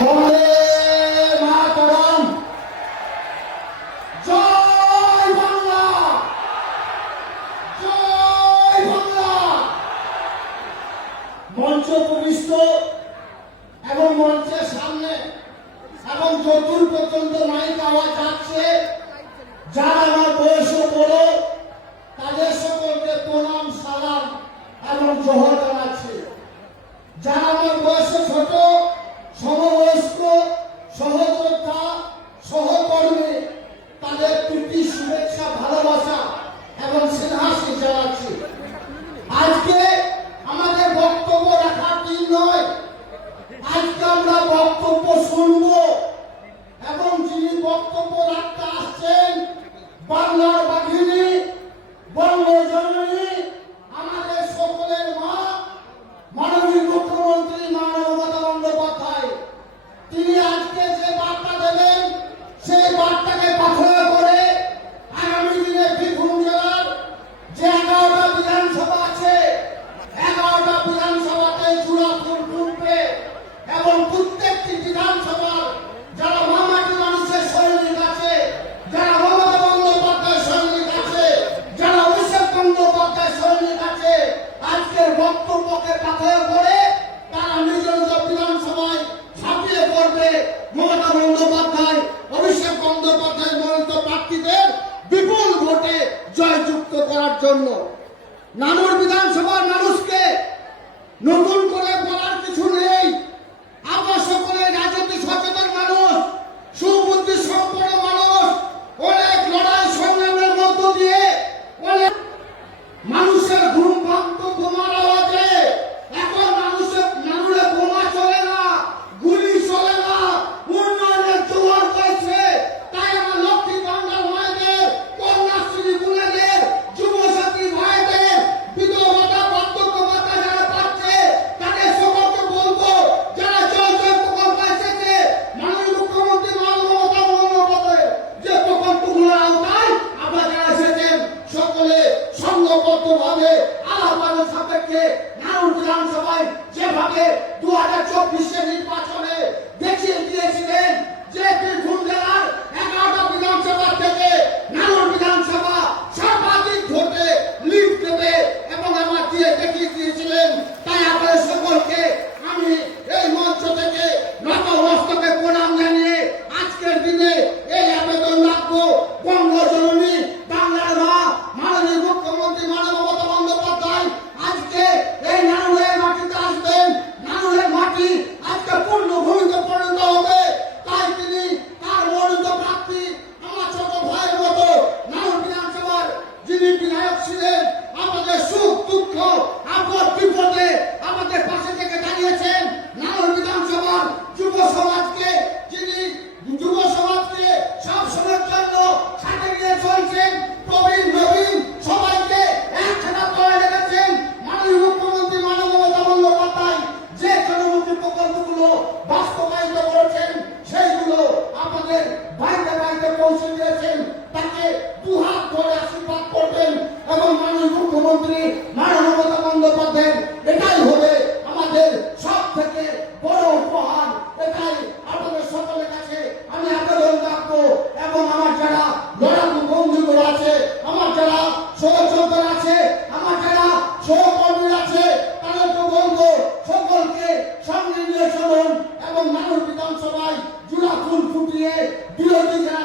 বন্দে মাতরম। জয় বাংলা, জয় বাংলা। মঞ্চ উপবিষ্ট এবং মঞ্চের সামনে এবং চতুর পর্যন্ত মাইক আওয়াজ যাচ্ছে, যারা আমার বয়সে বড় তাদের সকলকে প্রণাম, সালাম এবং জোহর জানাচ্ছি। যারা আমার বয়সে ছোট, সমবয়স্ক, সহযোদ্ধা, সহকর্মী, তাদের প্রীতি, শুভেচ্ছা, ভালোবাসা এবং স্নেহাশীষ জানাচ্ছি। আজকে আমাদের বক্তব্য রাখার দিন নয়, আজকে আমরা বক্তব্য শুনব এবং যিনি বক্তব্য রাখতে আসছেন, বাংলার বাঘিনী, বঙ্গজননী, আমাদের সকলের মা, মাননীয় মুখ্যমন্ত্রী মমতা বন্দ্যোপাধ্যায়। তিনি আজকে যে বার্তা দেবেন, সেই বার্তাকে পাথেয় করে আগামী দিনে বীরভূম জেলার যে 11টা বিধানসভা আছে, 11টা বিধানসভাতে চূড়াফুল ফুটবে এবং প্রত্যেকটি বিধানসভার যারা মামাটি মানুষের সৈনিক আছে, যারা মমতা বন্দ্যোপাধ্যায় সৈনিক আছে, যারা অভিষেক বন্দ্যোপাধ্যায় সৈনিক আছে, আজকের বক্তব্যকে পাথেয় করে তারা নিজ নিজ বিধানসভায় ঝাঁপিয়ে পড়বে মমতা বন্দ্যোপাধ্যায়, অভিষেক বন্দ্যোপাধ্যায় মনোনীত প্রার্থীদের বিপুল ভোটে জয়যুক্ত করার জন্য। নানুর বিধানসভার মানুষকে নতুন করে বলার কিছু নেই। আমরা সকলে রাজনৈতিক সচেতন মানুষ, সুবুদ্ধি সম্পন্ন মানুষ, অনেক লড়াই সংগ্রামের মধ্য দিয়ে অনেক মানুষের ঘুম ভাঙত বোমার আওয়াজে এখন মানুষের নানুরে বোমা চলে না, গুলি চলে না, উন্নয়নের জোয়ার বইছে। তাই আমার লক্ষ্মী ভান্ডার মায়েদের, কন্যাশ্রী বোনেদের, যুবসাথী ভাইদের, বিধবা বার্ধক্য ভাতা যারা পাচ্ছে তাদের সকলকে বলবো, যারা জয় জয় প্রকল্প এসেছে মাননীয় মুখ্যমন্ত্রী মমতা বন্দ্যোপাধ্যায় যে প্রকল্পগুলোর আওতায় আমরা যারা এসেছেন সকলে সংঘবদ্ধভাবে আহ্বানের সাপেক্ষে নানুর বিধানসভায় যেভাবে 2024 নির্বাচনে দেখিয়ে দিয়েছিলেন যে বীরভূম জেলার 11টা বিধানসভা থেকে নানুর বিধানসভা সর্বাধিক ভোটে লিড দেবে এবং আমার দিয়ে দেখিয়ে দিয়েছিলেন। তাই আপনাদের সকলকে আমি এই মঞ্চ থেকে নত হস্তকে প্রণাম জানিয়ে আজকের দিনে এই আবেদন রাখবো, বঙ্গজননী, বাংলার মা, মাননীয় মুখ্যমন্ত্রী মমতা বন্দ্যোপাধ্যায় আজকে এই নানুরের মাটিতে আসবেন। নানুরের মাটি আজকে পূর্ণ ভূমিতে পরিণত হবে। তাই তিনি তার মনোনীত প্রার্থী আমার ছোট ভাইয়ের মতো নানুর বিধানসভার যিনি বিধায়ক ছিলেন, আমাদের সুখ দুঃখ আপদ বিপদে আমাদের পাশে থেকে দাঁড়িয়েছেন, নানুর বিধানসভার যুব সমাজকে যিনি যুব সমাজকে সব সময়ের জন্য সাথে নিয়ে চলছেন, প্রবীণ নবীন সবাইকে একসাথে করে রেখেছেন। মাননীয় মুখ্যমন্ত্রী মমতা বন্দ্যোপাধ্যায় যে জনমুখী প্রকল্পগুলো বাস্তবায়িত করেছেন সেইগুলো আমাদের বাইরে বাইরে পৌঁছে দিয়েছেন। তাকে দুহাত ধরে আশীর্বাদ করবেন এবং মাননীয় মুখ্যমন্ত্রী মমতা বন্দ্যোপাধ্যায় এটাই হবে আমাদের সব থেকে বড় উপহার। এটাই আপনাদের সকলের কাছে আমি আবেদন রাখবো এবং আমার যারা লড়াকু বন্ধুগুলো আছে, আমার যারা সহযোদ্ধা আছে, আমার যারা সহকর্মী আছে, তাদেরকে বলবো সকলকে সঙ্গে নিয়ে চলুন এবং নানুর বিধানসভায় জোড়া ফুল ফুটিয়ে বিরোধী যারা